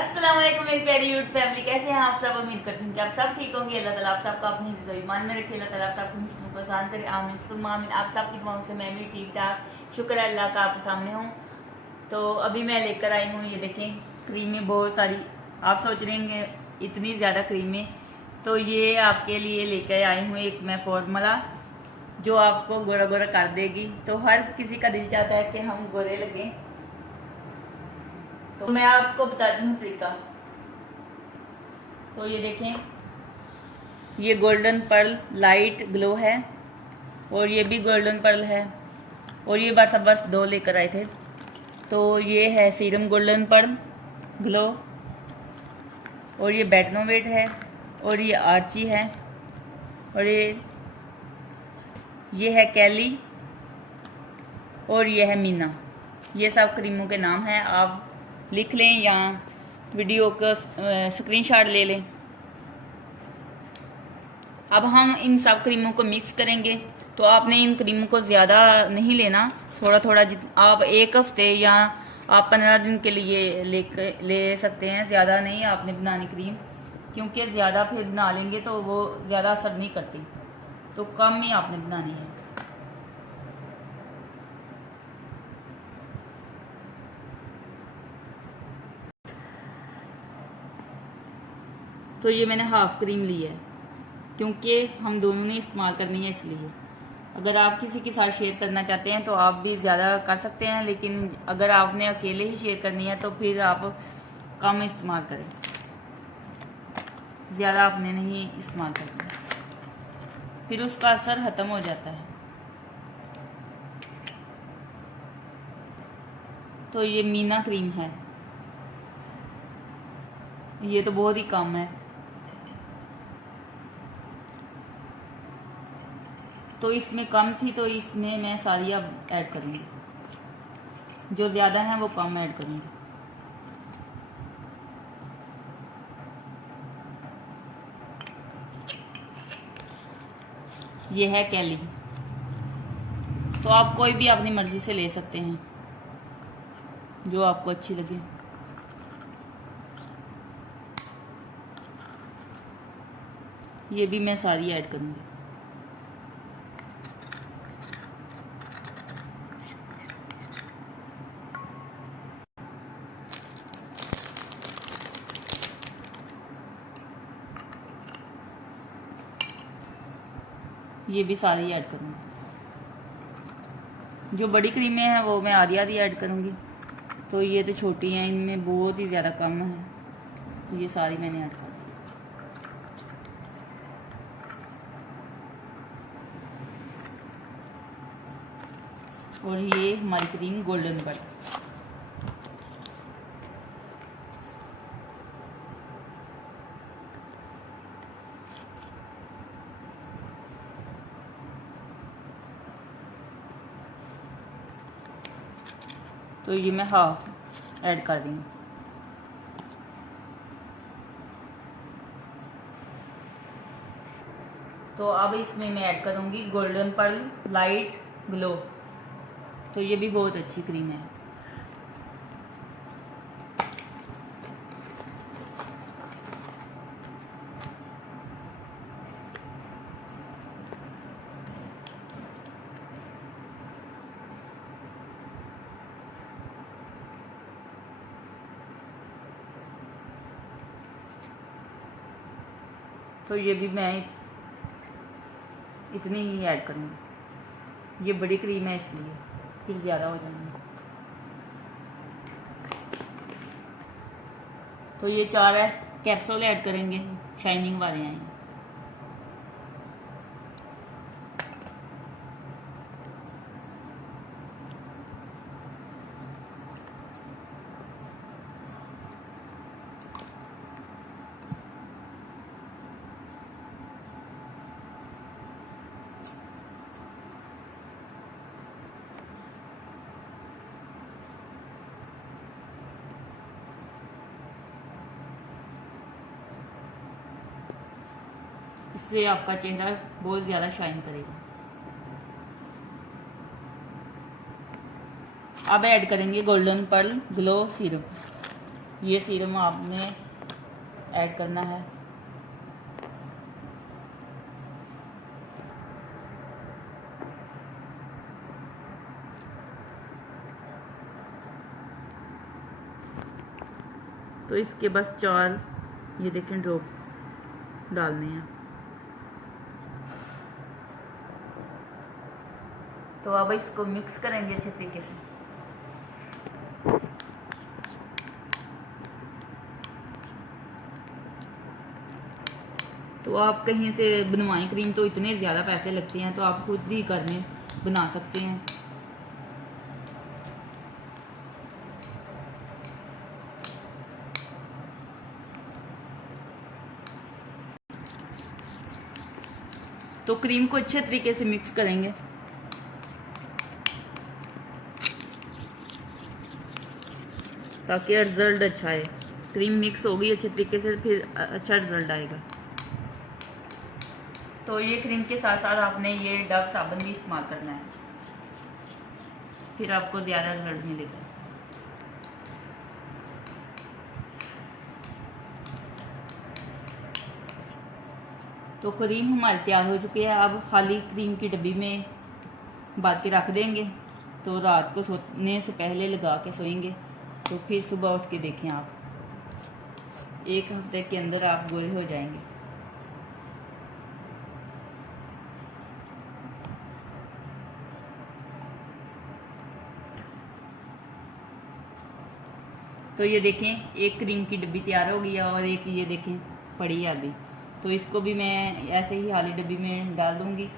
अस्सलाम वालेकुम मेरी प्यारी यूट्यूब फैमिली, कैसे हैं आप सब। उम्मीद करती हूँ कि आप सब ठीक होंगे। अल्लाह ताला आप सबको अपने हिफ्ज़ और ईमान में रखे। अल्लाह ताला आप सबको मुश्किलों को आसान करे। आमीन सुम्मा आमीन। आप सबकी दुआओं से मैं भी ठीक ठाक, शुक्र है अल्लाह का, आपके सामने हूँ। तो अभी मैं लेकर आई हूँ, ये देखें, क्रीमें बहुत सारी। आप सोच रहे हैं इतनी ज़्यादा क्रीमें, तो ये आपके लिए लेकर आई हूँ एक मैं फॉर्मूला जो आपको गोरा गोरा कर देगी। तो हर किसी का दिल चाहता है कि हम गोरे लगें, तो मैं आपको बताती हूँ तरीका। तो ये देखें, ये गोल्डन पर्ल लाइट ग्लो है और ये भी गोल्डन पर्ल है, और ये बस दो लेकर आए थे। तो ये है सीरम गोल्डन पर्ल ग्लो, और ये बेटनोवेट है, और ये आर्ची है, और ये है कैली, और ये है मीना। ये सब क्रीमों के नाम हैं, आप लिख लें या वीडियो का स्क्रीनशॉट ले लें। अब हम इन सब क्रीमों को मिक्स करेंगे। तो आपने इन क्रीमों को ज़्यादा नहीं लेना, थोड़ा थोड़ा। आप एक हफ्ते या आप 15 दिन के लिए ले सकते हैं, ज़्यादा नहीं आपने बनानी क्रीम, क्योंकि ज़्यादा फिर बना लेंगे तो वो ज़्यादा असर नहीं करती। तो कम ही आपने बनानी है। तो ये मैंने हाफ क्रीम ली है, क्योंकि हम दोनों ने इस्तेमाल करनी है, इसलिए। अगर आप किसी के साथ शेयर करना चाहते हैं तो आप भी ज़्यादा कर सकते हैं, लेकिन अगर आपने अकेले ही शेयर करनी है तो फिर आप कम इस्तेमाल करें, ज़्यादा आपने नहीं इस्तेमाल करना, फिर उसका असर ख़त्म हो जाता है। तो ये मीना क्रीम है, ये तो बहुत ही कम है। तो इसमें कम थी तो इसमें मैं सारी अब ऐड करूँगी, जो ज़्यादा हैं वो कम ऐड करूँगी। ये है कैली, तो आप कोई भी अपनी मर्ज़ी से ले सकते हैं, जो आपको अच्छी लगे। ये भी मैं सारी ऐड करूँगी। ये भी सारी ऐड करूँगी। जो बड़ी क्रीमें हैं वो मैं आधी आधी ऐड करूँगी। तो ये तो छोटी हैं, इनमें बहुत ही ज़्यादा कम है, तो ये सारी मैंने ऐड कर दी। और ये हमारी क्रीम गोल्डन पर्ल। तो ये मैं हाफ ऐड कर दी। तो अब इसमें मैं ऐड करूँगी गोल्डन पर्ल लाइट ग्लो। तो ये भी बहुत अच्छी क्रीम है। तो ये भी मैं इतनी ही ऐड करूँगी, ये बड़ी क्रीम है इसलिए फिर ज़्यादा हो जाएंगे। तो ये 4 कैप्सूल ऐड करेंगे, शाइनिंग वाले हैं। इससे आपका चेहरा बहुत ज़्यादा शाइन करेगा। अब ऐड करेंगे गोल्डन पर्ल ग्लो सीरम। ये सीरम आपने ऐड करना है। तो इसके बस 4 ये देखें ड्रॉप डालने हैं। तो अब इसको मिक्स करेंगे अच्छे तरीके से। तो आप कहीं से बनवाएं क्रीम तो इतने ज़्यादा पैसे लगते हैं, तो आप खुद ही घर में बना सकते हैं। तो क्रीम को अच्छे तरीके से मिक्स करेंगे। ताकि रिजल्ट अच्छा आए। क्रीम मिक्स होगी अच्छे तरीके से, फिर अच्छा रिजल्ट आएगा। तो ये क्रीम के साथ साथ आपने ये डव साबुन भी इस्तेमाल करना है, फिर आपको ज़्यादा रिजल्ट मिलेगा। तो क्रीम हमारी तैयार हो चुकी है। अब खाली क्रीम की डब्बी में बांध के रख देंगे। तो रात को सोने से पहले लगा के सोएंगे, तो फिर सुबह उठ के देखें आप, 1 हफ्ते के अंदर आप गोरे हो जाएंगे। तो ये देखें, एक क्रीम की डब्बी तैयार हो गई है और एक ये देखें पड़ी है अभी। तो इसको भी मैं ऐसे ही खाली डब्बी में डाल दूँगी।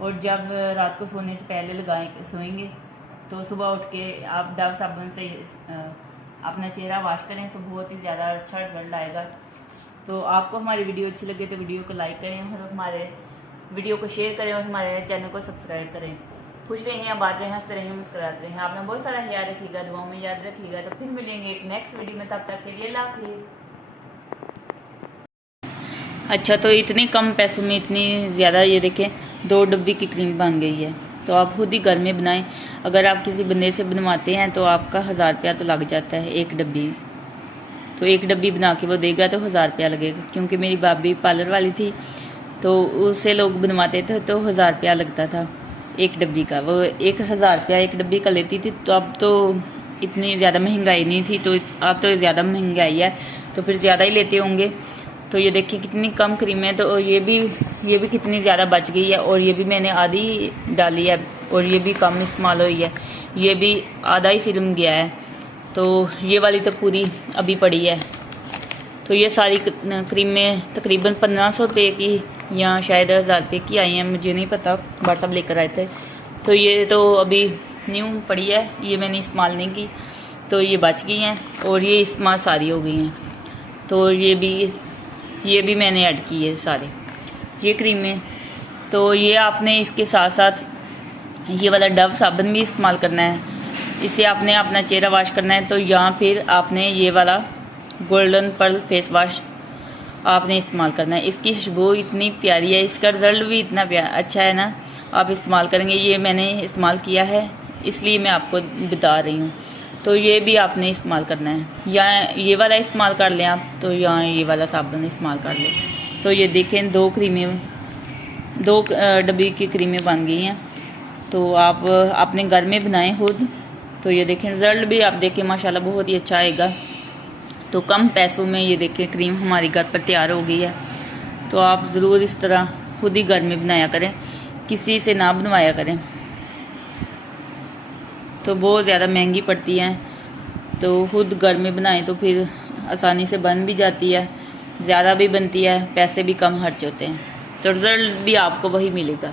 और जब रात को सोने से पहले लगाएं सोएंगे, तो सुबह उठ के आप डव साबुन से अपना चेहरा वॉश करें तो बहुत ही ज़्यादा अच्छा रिजल्ट आएगा। तो आपको हमारी वीडियो अच्छी लगे तो वीडियो को लाइक करें और हमारे वीडियो को शेयर करें और हमारे चैनल को सब्सक्राइब करें। खुश रहें, आबाद रहें, हंसते रहें, मुस्कुराते रहें। आपने बहुत सारा ख्याल रखिएगा, दुआओं में याद रखिएगा। तो फिर मिलेंगे एक नेक्स्ट वीडियो में, तब तक के लिए अल्लाह हाफिज़। अच्छा, तो इतने कम पैसों में इतनी ज़्यादा ये देखें 2 डब्बी की क्रीम बन गई है। तो आप खुद ही घर में बनाएं। अगर आप किसी बंदे से बनवाते हैं तो आपका 1000 रुपया तो लग जाता है एक डब्बी। तो एक डब्बी बना के वो देगा तो 1000 रुपया लगेगा। क्योंकि मेरी भाभी पार्लर वाली थी, तो उससे लोग बनवाते थे तो 1000 रुपया लगता था एक डब्बी का। वो 1000 रुपया एक डब्बी का लेती थी। तो अब तो इतनी ज़्यादा महंगाई नहीं थी, तो अब तो ज़्यादा महंगाई है, तो फिर ज़्यादा ही लेते होंगे। तो ये देखिए कितनी कम क्रीम है। तो ये भी कितनी ज़्यादा बच गई है। और ये भी मैंने आधी डाली है और ये भी कम इस्तेमाल हुई है। ये भी आधा ही सिरम गया है। तो ये वाली तो पूरी अभी पड़ी है। तो ये सारी क्रीमें तकरीबन 1500 रुपये की या शायद 1000 रुपये की आई हैं, मुझे नहीं पता, व्हाट्सअप लेकर आए थे। तो ये तो अभी न्यू पड़ी है, ये मैंने इस्तेमाल नहीं की, तो ये बच गई हैं और ये इस्तेमाल सारी हो गई हैं। तो ये भी मैंने ऐड की है सारे ये क्रीमें। तो ये आपने इसके साथ साथ ये वाला डव साबुन भी इस्तेमाल करना है। इससे आपने अपना चेहरा वॉश करना है। तो या फिर आपने ये वाला गोल्डन पर्ल फेस वॉश आपने इस्तेमाल करना है। इसकी खुशबू इतनी प्यारी है, इसका रिजल्ट भी इतना अच्छा है ना, आप इस्तेमाल करेंगे। ये मैंने इस्तेमाल किया है इसलिए मैं आपको बता रही हूँ। तो ये भी आपने इस्तेमाल करना है, या ये वाला इस्तेमाल कर लें आप, तो या ये वाला साबुन इस्तेमाल कर लें। तो ये देखें 2 डब्बी की क्रीमें बन गई हैं। तो आप अपने घर में बनाएं खुद। तो ये देखें रिज़ल्ट भी आप देखें माशाल्लाह बहुत ही अच्छा आएगा। तो कम पैसों में ये देखें क्रीम हमारी घर पर तैयार हो गई है। तो आप ज़रूर इस तरह खुद ही घर में बनाया करें, किसी से ना बनवाया करें। तो बहुत ज़्यादा महंगी पड़ती है, तो खुद घर में बनाएं तो फिर आसानी से बन भी जाती है, ज़्यादा भी बनती है, पैसे भी कम खर्च होते हैं। तो रिज़ल्ट भी आपको वही मिलेगा।